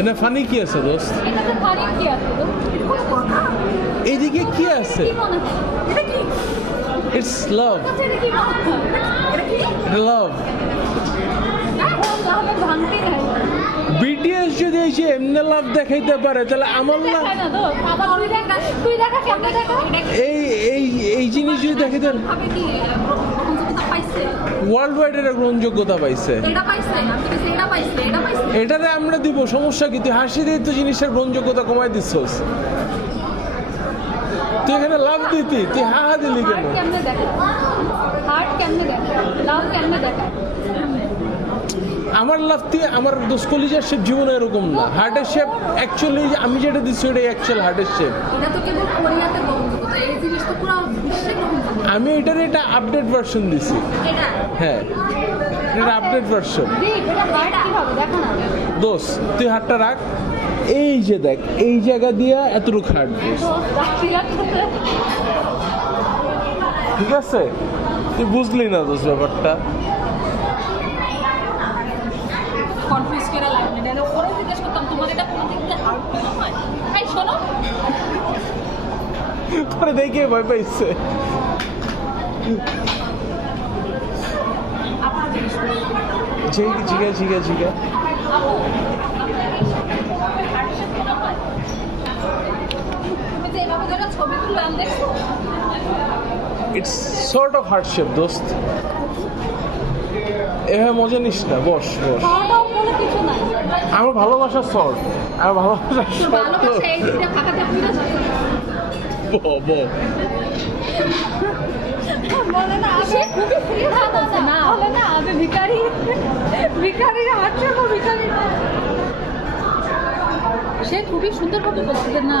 এটা ফানি কি আছে দোস্ত? এটাতে ফানি কি আছে এইদিকে কি আছে? কি মনে হয় এটা কি ইটস লাভ, এটা কি মনে হয় এটা কি লাভ। লাভের ভাঙতি নাই বিটিএস যদি এই যে এমনি লাভ দেখাইতে পারে তাহলে আমার লাভ দেখায় না তো বাবা তুই দেখা কেমনে দেখা এই এই এই জিনিস যদি দেখাইতে ভাবে কি গ্রহণযোগ্যতা পাইছে ওয়ার্ল্ড ওয়াইড এর গ্রহণযোগ্যতা পাইছে। এটা পাইছে আমি বলছি এটা পাইছে এটা পাইছে এটাতে আমরা দিব, সমস্যা কি? তুই হাসি দিয়ে তো জিনিসের গ্রহণযোগ্যতা কমাই দিচ্ছস। তুই এখানে লাভ দিতি, তুই হা হা দিলি কেন? হার্ট কেমনে দেখা হার্ট কেমনে দেখা লাভ কেমনে দেখা আমার লাভ তুই আমার দোষ কলিজার শেপ জীবনে এরকম না। হার্টের শেপ অ্যাকচুয়ালি আমি যেটা দিচ্ছি ওটাই অ্যাকচুয়াল হার্টের শেপ। এটা তো কেবল কোরিয়াতে গ্রহণযোগ্যতা এই জিনিস তো পুরো বিশ্বে গ্রহণযোগ্য আমি এটার এটা আপডেট ভার্সন দিছি। এটা হ্যাঁ, এটা আপডেট ভার্সন। দেখ এটা হার্ট কি হবে দেখা না দোষ তুই হাতটা রাখ, এই যে দেখ এই জায়গা দিয়া এতটুকু হার্ট দিস, ঠিক আছে? তুই বুঝলি না দোষ ব্যাপারটা। কনফিউজ করে লাগবে না ওরে জিজ্ঞেস করতাম তোমার এটা কোন দিক থেকে হার্ট মনে হয় এই শোনো তোরে দেখে ভয় পাইছে। আপনার জিজ্ঞেস করো জিগা জিগা জিগা আপু হার্ট শেপ মনে হয় তুমি যে এভাবে ধরে ছবি তুললাম দেখছো it's sort of heart shape দোস্ত। এভাবে মজা নিস না, বস বস। খাওয়াটাও কোনো কিছু নাই আমার ভালোবাসার সর্ট, আমার ভালোবাসার তোর শর্ট। ভালোবাসা এই দিকটা ফাঁকাতে ফিরে যাচ্ছে বলে না সে খুবই ফ্রি না বলে না আমি ভিখারি ভিখারি হাঁটছে ভিখারি সে খুবই সুন্দরভাবে বলছে যে না